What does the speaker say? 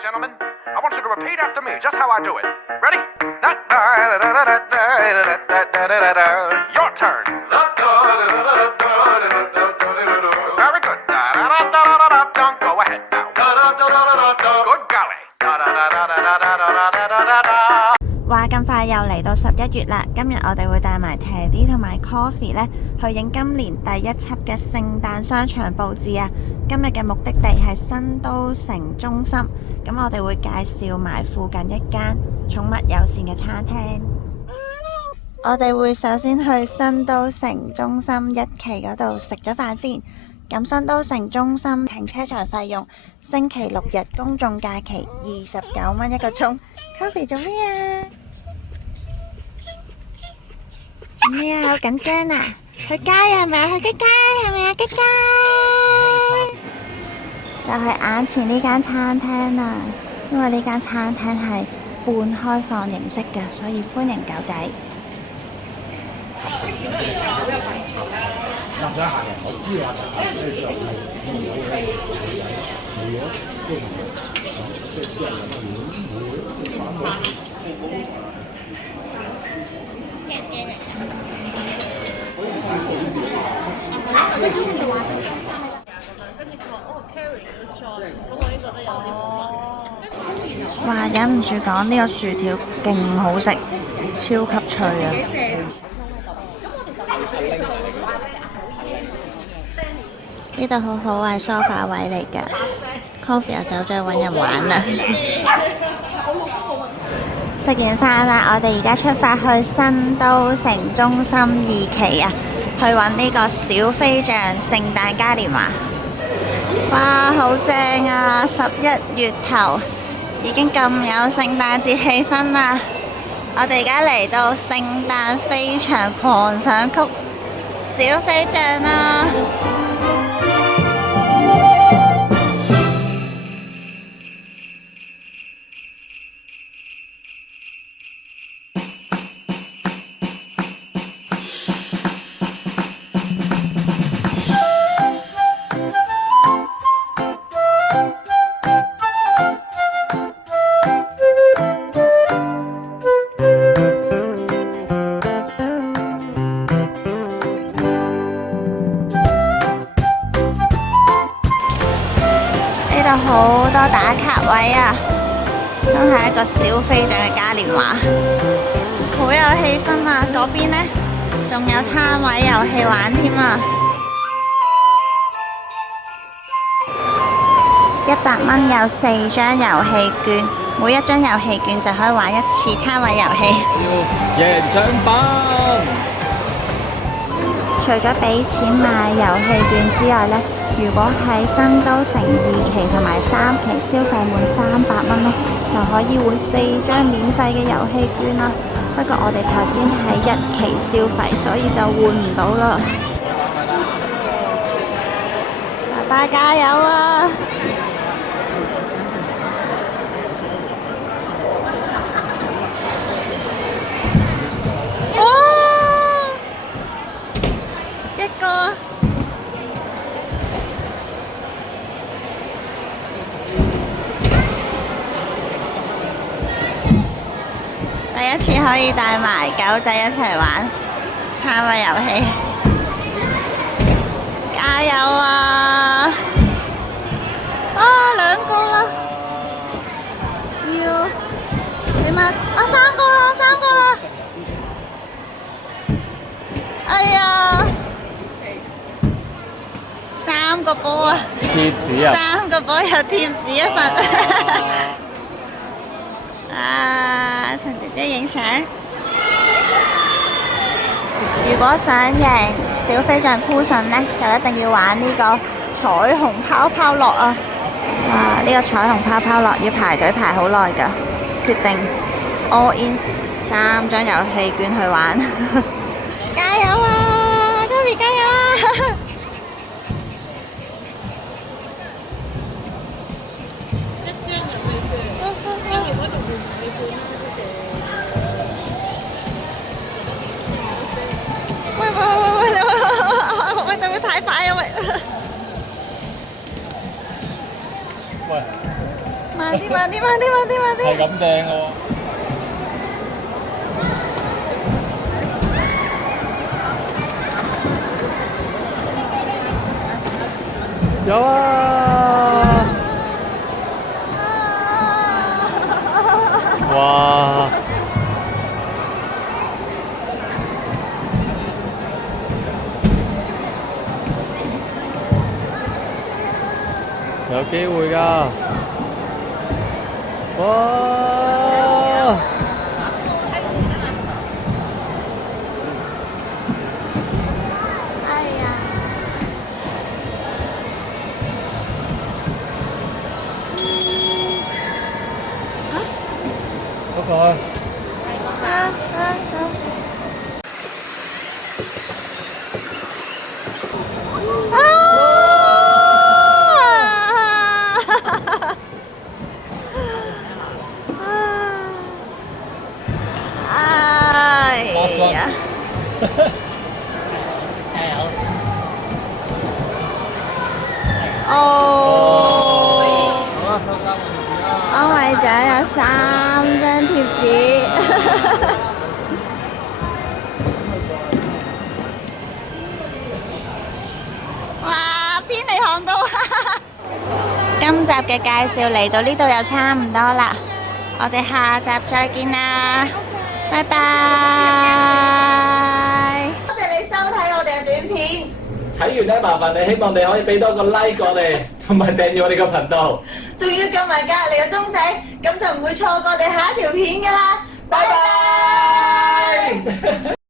gentlemen, I want you to repeat after me, just how I do it. Ready? Your turn. Very good. Go ahead now. Good golly. 話咁快又嚟到11月啦，今日我哋會帶埋 Teddy 同埋 Coffee 呢去影今年第一輯嘅聖誕商場佈置啊！今日嘅目的地係新都城中心，咁我哋會介紹埋附近一間寵物友善嘅餐廳。我哋會首先去新都城中心1期嗰度食咗飯先。咁新都城中心停車場費用，星期六日公眾假期29蚊一個鐘。Coffee 做咩啊？咩啊？好緊張啊！去街係咪啊？去街係咪啊？街就係眼前呢間餐廳啊！因為呢間餐廳係半開放形式嘅，所以歡迎狗仔。哇！忍唔住講呢個薯條勁好食，超級脆啊！呢度好好係梳化位嚟㗎。Coffee 又走咗去揾人玩啦。食完飯啦，我哋而家出發去新都城中心2期啊，去揾呢個小飛象聖誕嘉年華。哇，好正啊！11月頭已經咁有聖誕節氣氛啦。我哋而家嚟到聖誕飛翔狂想曲小飛象啦。呢度好多打卡位啊，真係一個小飛象嘅嘉年華，好有氣氛啊！嗰邊呢，仲有攤位遊戲玩添啊！100蚊有4張遊戲券，每一張遊戲券就可以玩1次攤位遊戲。贏獎品！除咗俾錢買遊戲券之外呢，如果喺新都城2期同埋3期消費滿300蚊呢，就可以換4張免費嘅遊戲券啦。不過我哋頭先喺1期消費，所以就換唔到啦。爸爸加油啊！一個。第一次可以帶埋狗仔一齊玩攤位遊戲，加油啊！啊，2個啦，要點啊？啊，3個啦，3個啦！哎呀，3個波啊！貼紙啊！3個波有貼紙一份。啊，同姐姐影相。如果想贏小飛象 cushion 呢，就一定要玩呢個彩虹泡泡樂啊！哇，呢個彩虹泡泡樂要排隊排好耐㗎，決定 all in 3張遊戲券去玩。加油啊 ，Coffee 加油啊！喂，會唔會太快啊？喂，買點啊點啊點啊點啊點！係咁掟喎。有啊！哇！有機會㗎！哇！哎呀！嗰個哎呀！哦，安慰獎有3張貼紙。哇！偏離航道。今集嘅介紹嚟到呢度又差唔多啦，我哋下集再見啦，拜拜！多謝你收睇我哋嘅短片，睇完咧，麻煩你，希望你可以俾多個 like 我哋，同埋訂閱我哋個頻道。仲要撳埋隔離個鐘仔，咁就唔會錯過我哋下一條片㗎啦，拜拜！